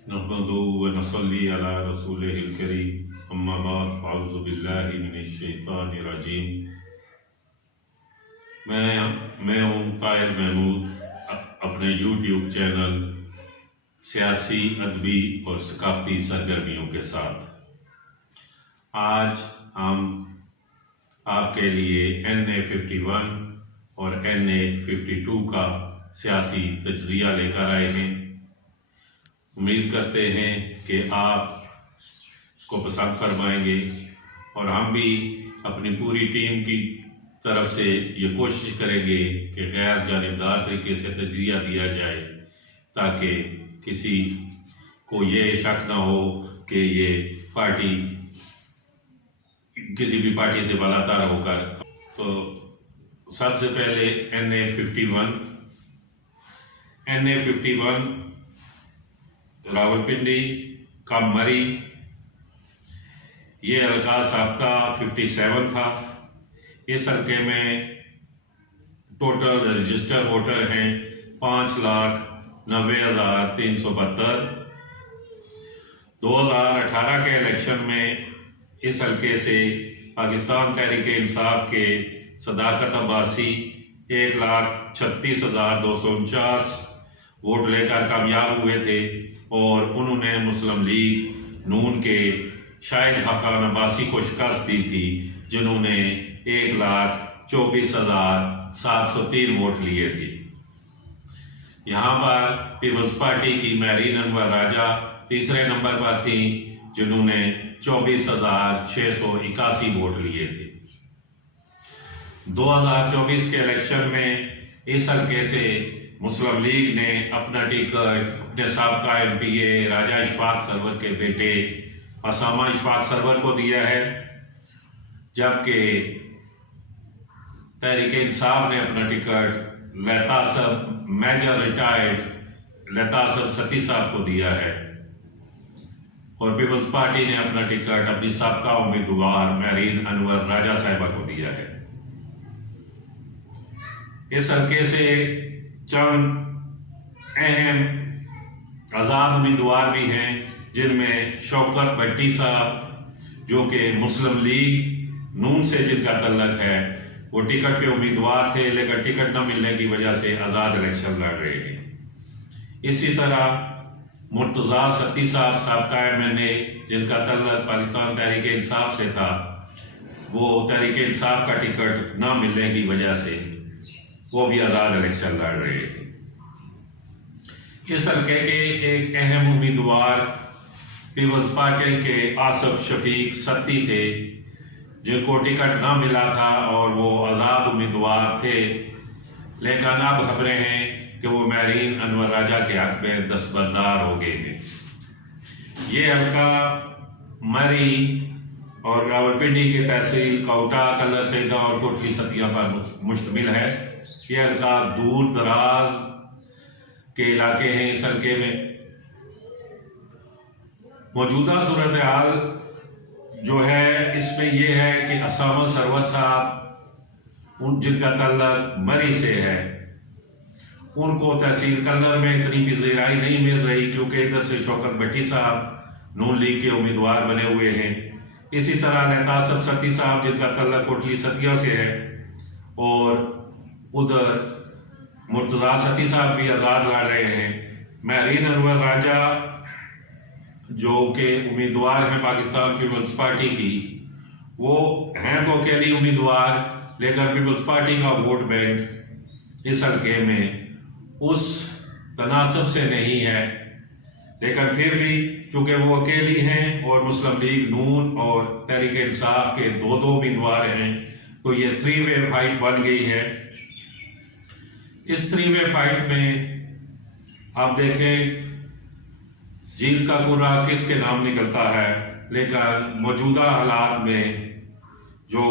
नहमदुहु व नसल्ली अला रसूलिहिल करीम अम्मा बाद अऊज़ु बिल्लाहि मिनश शैतानिर रजीम। मैं हूँ ताहिर महमूद अपने यूट्यूब चैनल सियासी, अदबी और सकाफ़ती सरगर्मियों के साथ। आज हम आपके लिए NA-51 और NA-52 का सियासी तज्ज़िया लेकर आए हैं। उम्मीद करते हैं कि आप इसको पसंद फरमाएंगे और हम भी अपनी पूरी टीम की तरफ से ये कोशिश करेंगे कि गैर जानिबदार तरीके से तज्ज़िया दिया जाए, ताकि किसी को ये शक ना हो कि ये पार्टी किसी भी पार्टी से बालातर होकर। तो सबसे पहले NA-51 रावलपिंडी का मरी, ये हल्का साबका 57 था। इस हल्के में टोटल रजिस्टर वोटर हैं 5,90,372। 2018 के इलेक्शन में इस हल्के से पाकिस्तान तहरीक-ए-इंसाफ के सदाकत अब्बासी 1,36,249 वोट लेकर कामयाब हुए थे और उन्होंने मुस्लिम लीग नून के शाहिद हकान अब्बासी को शिकस्त दी थी, जिन्होंने 1,24,703 वोट लिए थे। यहाँ पर पीपल्स पार्टी की महरीन अनवर राजा तीसरे नंबर पर थी, जिन्होंने 24,681 वोट लिए थे। 2024 के इलेक्शन में इस हल्के से मुस्लिम लीग ने अपना टिकट अपने साबका MPA राजा इशफाक सरवर के बेटे असामा इशफाक सरवर को दिया है, जबकि तहरीक इंसाफ ने अपना टिकट लतासब मेजर रिटायर्ड लतासब सती साहब को दिया है और पीपल्स पार्टी ने अपना टिकट अपनी साबका उम्मीदवार महरीन अनवर राजा साहिबा को दिया है। इस हल्के से चंद अहम आज़ाद उम्मीदवार भी हैं, जिनमें शौकत भट्टी साहब, जो कि मुस्लिम लीग नून से जिनका तल्लक है, वो टिकट के उम्मीदवार थे, लेकिन टिकट न मिलने की वजह से आज़ाद इलेक्शन लड़ रहे हैं। इसी तरह मुर्तज़ा सती साहब साबका MNA, जिनका तल्लक पाकिस्तान तहरीक इंसाफ से था, वो तहरीक इंसाफ का टिकट न मिलने की वजह से वो भी आज़ाद इलेक्शन लड़ रहे हैं। इस हल्के के एक अहम उम्मीदवार पीपल्स पार्टी के आसफ शफीक सत्ती थे, जिनको टिकट ना मिला था और वो आज़ाद उम्मीदवार थे, लेकिन अब खबरें हैं कि वो महरीन अनवर राजा के हक में दस्तबरदार हो गए हैं। ये हल्का मरी और रावलपिंडी के तहसील कोटा, कलर सैदा और कोटली सतिया पर मुश्तमिल है। ये हल्का दूर दराज के इलाके हैं। इस हल्के में मौजूदा सूरत हाल जो है, इसमें यह है कि असामा सरवर साहब, जिनका तल्लक मरी से है, उनको तहसील कलर में इतनी पजीराई नहीं मिल रही, क्योंकि इधर से शौकत भट्टी साहब नून लीग के उम्मीदवार बने हुए हैं। इसी तरह लतासब सती साहब, जिनका तल्लक कोटली सतिया से है, और उधर मुर्तज़ा सती साहब भी आज़ाद लड़ रहे हैं। महरीन अनवर राजा, जो कि उम्मीदवार हैं पाकिस्तान पीपल्स पार्टी की, वो हैं तो अकेली उम्मीदवार, लेकिन पीपल्स पार्टी का वोट बैंक इस हल्के में उस तनासब से नहीं है। लेकिन फिर भी चूँकि वो अकेली हैं और मुस्लिम लीग नून और तहरीक इंसाफ के दो उम्मीदवार हैं, तो ये 3-वे फाइट बन गई है। इस 3-वे फाइट में आप देखें जीत का कुरा किसके नाम निकलता है, लेकिन मौजूदा हालात में जो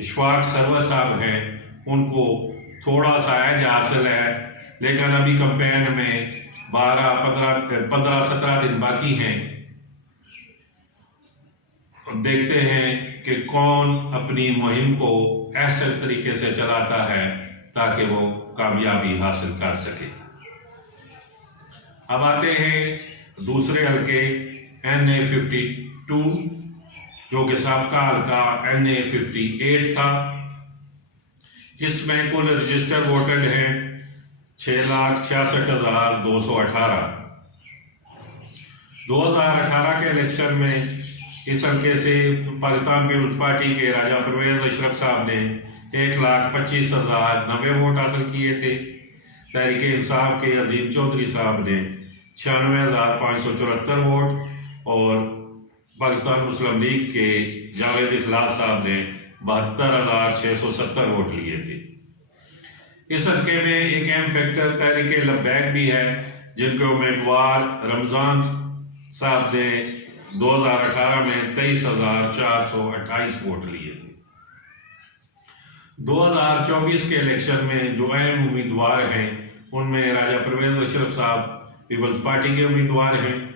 इशफाक सरवर साहब हैं, उनको थोड़ा सा एज हासिल है, लेकिन अभी कैंपेन में 15-17 दिन बाकी हैं। देखते हैं कि कौन अपनी मुहिम को ऐसे तरीके से चलाता है ताकि वो कामयाबी हासिल कर सके। अब आते हैं दूसरे हल्के NA52 जो कि साबका हल्का NA58 था। इसमें कुल रजिस्टर्ड वोटर हैं 6,66,218। 2018 के इलेक्शन में इस हल्के से पाकिस्तान पीपल्स पार्टी के राजा परवेज अशरफ साहब ने 1,25,090 वोट हासिल किए थे। तहरीक इंसाफ के अजीम चौधरी साहब ने 96,574 वोट और पाकिस्तान मुस्लिम लीग के जावेद इखलास साहब ने 72,670 वोट लिए थे। इस हल्के में एक अहम फैक्टर तहरीक लब्बैक भी है, जिनके उम्मीदवार रमजान साहब ने 2018 में 23,428 वोट लिए थे। 2024 के इलेक्शन में जो अहम उम्मीदवार हैं उनमें राजा परवेज अशरफ साहब पीपल्स पार्टी के उम्मीदवार हैं,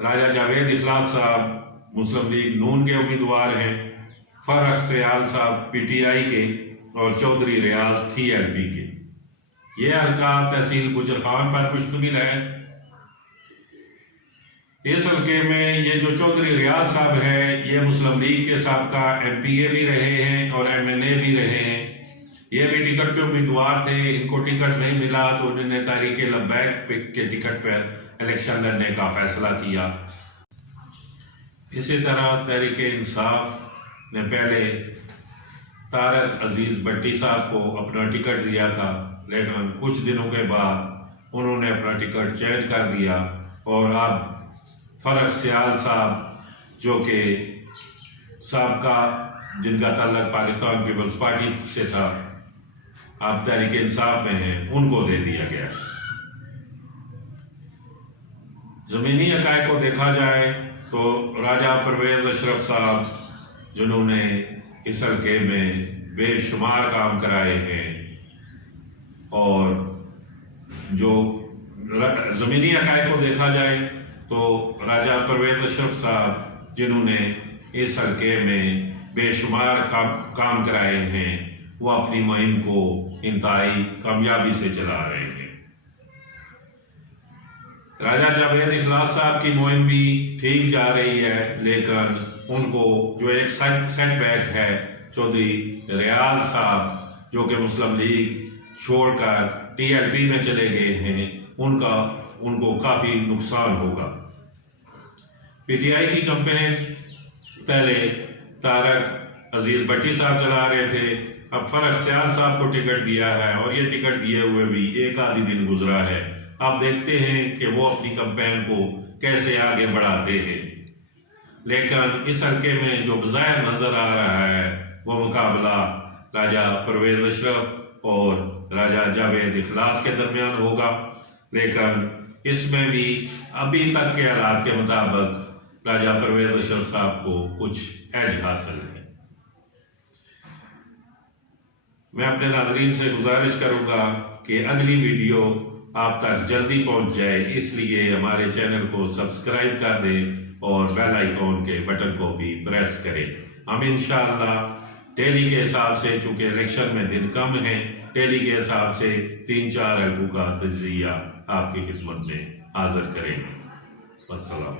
राजा जावेद इखलास साहब मुस्लिम लीग नून के उम्मीदवार हैं, फरख सयाल साहब PTI के और चौधरी रियाज TLP के। ये हल्का तहसील गुजरखान पर मुश्तमिल है। इस हल्के में ये जो चौधरी रियाज साहब है ये मुस्लिम लीग के साबका MPA भी रहे हैं और MNA भी रहे हैं। ये भी टिकट के उम्मीदवार थे, इनको टिकट नहीं मिला तो उन्होंने तहरीक लब्बैक के टिकट पर इलेक्शन लड़ने का फैसला किया। इसी तरह तहरीक इंसाफ ने पहले तारक अजीज भट्टी साहब को अपना टिकट दिया था, लेकिन कुछ दिनों के बाद उन्होंने अपना टिकट चेंज कर दिया और अब फरख सयाल साहब जो कि साबका जिनका ताल्लुक पाकिस्तान पीपल्स पार्टी से था अब तहरीक इंसाफ में हैं, उनको दे दिया गया। जमीनी हकायक को देखा जाए तो राजा परवेज अशरफ साहब जिन्होंने इस हल्के में बेशुमार काम कराए हैं और जो जमीनी हकायक को देखा जाए तो राजा परवेज अशरफ साहब जिन्होंने इस हल्के में बेशुमार काम कराए हैं वो अपनी मुहिम को इंतहाई कामयाबी से चला रहे हैं। राजा जावेद इखलास साहब की मुहिम भी ठीक जा रही है, लेकिन उनको जो एक सेटबैक है चौधरी रियाज साहब जो कि मुस्लिम लीग छोड़कर TLP में चले गए हैं, उनको काफ़ी नुकसान होगा। PTI की कैंपेन पहले तारक अजीज भट्टी साहब चला रहे थे, अब फरख सयाल साहब को टिकट दिया है और ये टिकट दिए हुए भी एक आधी दिन गुजरा है। अब देखते हैं कि वो अपनी कैंपेन को कैसे आगे बढ़ाते हैं। लेकिन इस हल्के में जो बज़ाहिर नजर आ रहा है वो मुकाबला राजा परवेज अशरफ और राजा जावेद इखलास के दरमियान होगा, लेकिन इसमें भी अभी तक के हालात के मुताबिक राजा परवेज अशरफ साहब को कुछ एज हासिल है। मैं अपने नाजरीन से गुजारिश करूंगा कि अगली वीडियो आप तक जल्दी पहुंच जाए, इसलिए हमारे चैनल को सब्सक्राइब कर दें और बेल आइकॉन के बटन को भी प्रेस करें। हम इंशाअल्लाह डेली के हिसाब से, चूंकि इलेक्शन में दिन कम है, डेली के हिसाब से 3-4 हल्कों का तजिया आपकी खिदमत में हाजिर करेंगे। अस्सलाम।